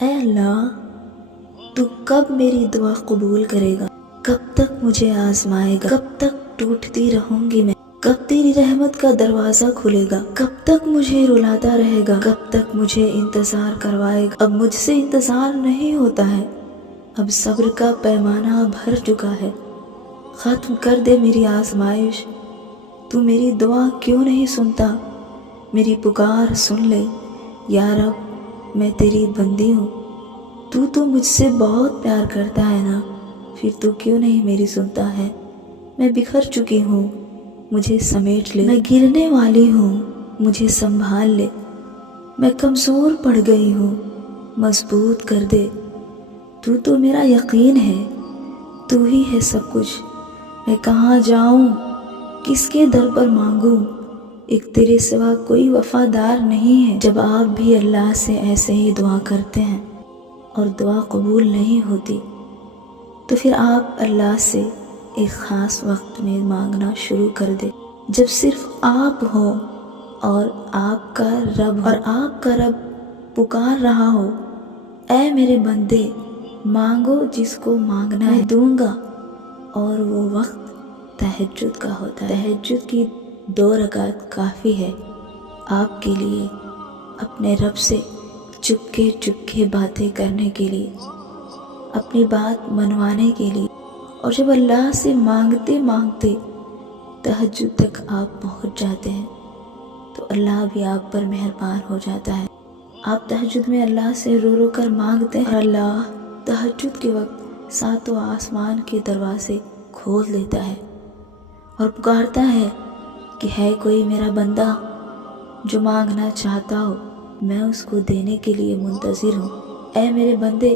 اے اللہ، تو کب میری دعا قبول کرے گا؟ کب تک مجھے آزمائے گا؟ کب تک ٹوٹتی رہوں گی میں؟ کب تیری رحمت کا دروازہ کھلے گا؟ کب تک مجھے رلاتا رہے گا؟ کب تک مجھے انتظار کروائے گا؟ اب مجھ سے انتظار نہیں ہوتا ہے، اب صبر کا پیمانہ بھر چکا ہے۔ ختم کر دے میری آزمائش۔ تو میری دعا کیوں نہیں سنتا؟ میری پکار سن لے یا رب، میں تیری بندی ہوں۔ تو مجھ سے بہت پیار کرتا ہے نا، پھر تو کیوں نہیں میری سنتا ہے؟ میں بکھر چکی ہوں، مجھے سمیٹ لے۔ میں گرنے والی ہوں، مجھے سنبھال لے۔ میں کمزور پڑ گئی ہوں، مضبوط کر دے۔ تو میرا یقین ہے، تو ہی ہے سب کچھ۔ میں کہاں جاؤں، کس کے در پر مانگوں؟ ایک تیرے سوا کوئی وفادار نہیں ہے۔ جب آپ بھی اللہ سے ایسے ہی دعا کرتے ہیں اور دعا قبول نہیں ہوتی، تو پھر آپ اللہ سے ایک خاص وقت میں مانگنا شروع کر دے، جب صرف آپ ہو اور آپ کا رب پکار رہا ہو، اے میرے بندے، مانگو جس کو مانگنا ہے، دوں گا۔ اور وہ وقت تہجد کا ہوتا ہے۔ تہجد کی 2 رکعت کافی ہے آپ کے لیے اپنے رب سے چپکے باتیں کرنے کے لیے، اپنی بات منوانے کے لیے۔ اور جب اللہ سے مانگتے مانگتے تہجد تک آپ پہنچ جاتے ہیں، تو اللہ بھی آپ پر مہربان ہو جاتا ہے۔ آپ تہجد میں اللہ سے رو رو کر مانگتے ہیں، اور اللہ تہجد کے وقت 7 آسمان کے دروازے کھول دیتا ہے اور پکارتا ہے کہ ہے کوئی میرا بندہ جو مانگنا چاہتا ہو، میں اس کو دینے کے لیے منتظر ہوں۔ اے میرے بندے،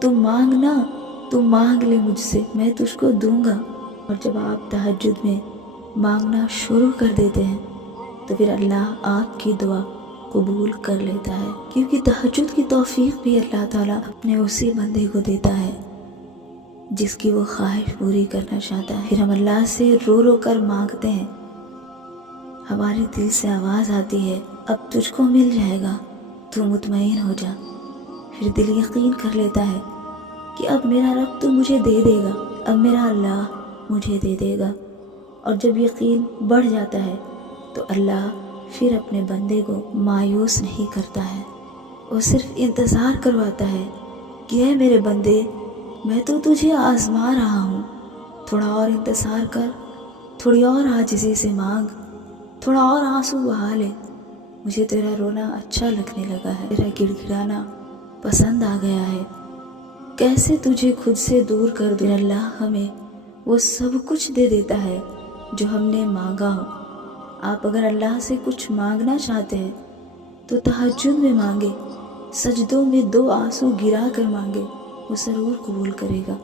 تم مانگنا، تم مانگ لے مجھ سے، میں تجھ کو دوں گا۔ اور جب آپ تہجد میں مانگنا شروع کر دیتے ہیں، تو پھر اللہ آپ کی دعا قبول کر لیتا ہے، کیونکہ تہجد کی توفیق بھی اللہ تعالیٰ اپنے اسی بندے کو دیتا ہے جس کی وہ خواہش پوری کرنا چاہتا ہے۔ پھر ہم اللہ سے رو رو کر مانگتے ہیں، ہمارے دل سے آواز آتی ہے، اب تجھ کو مل جائے گا، تو مطمئن ہو جا۔ پھر دل یقین کر لیتا ہے کہ اب میرا رب تو مجھے دے دے گا، اب میرا اللہ مجھے دے دے گا۔ اور جب یقین بڑھ جاتا ہے، تو اللہ پھر اپنے بندے کو مایوس نہیں کرتا ہے، وہ صرف انتظار کرواتا ہے کہ اے میرے بندے، میں تو تجھے آزما رہا ہوں، تھوڑا اور انتظار کر، تھوڑی اور عاجزی سے مانگ، تھوڑا اور آنسو بہا لے۔ مجھے تیرا رونا اچھا لگنے لگا ہے، تیرا گڑ گڑانا پسند آ گیا ہے، کیسے تجھے خود سے دور کر دوں۔ اللہ ہمیں وہ سب کچھ دے دیتا ہے جو ہم نے مانگا ہو۔ آپ اگر اللہ سے کچھ مانگنا چاہتے ہیں تو تہجد میں مانگے، سجدوں میں 2 آنسو گرا کر مانگے، وہ ضرور قبول کرے گا۔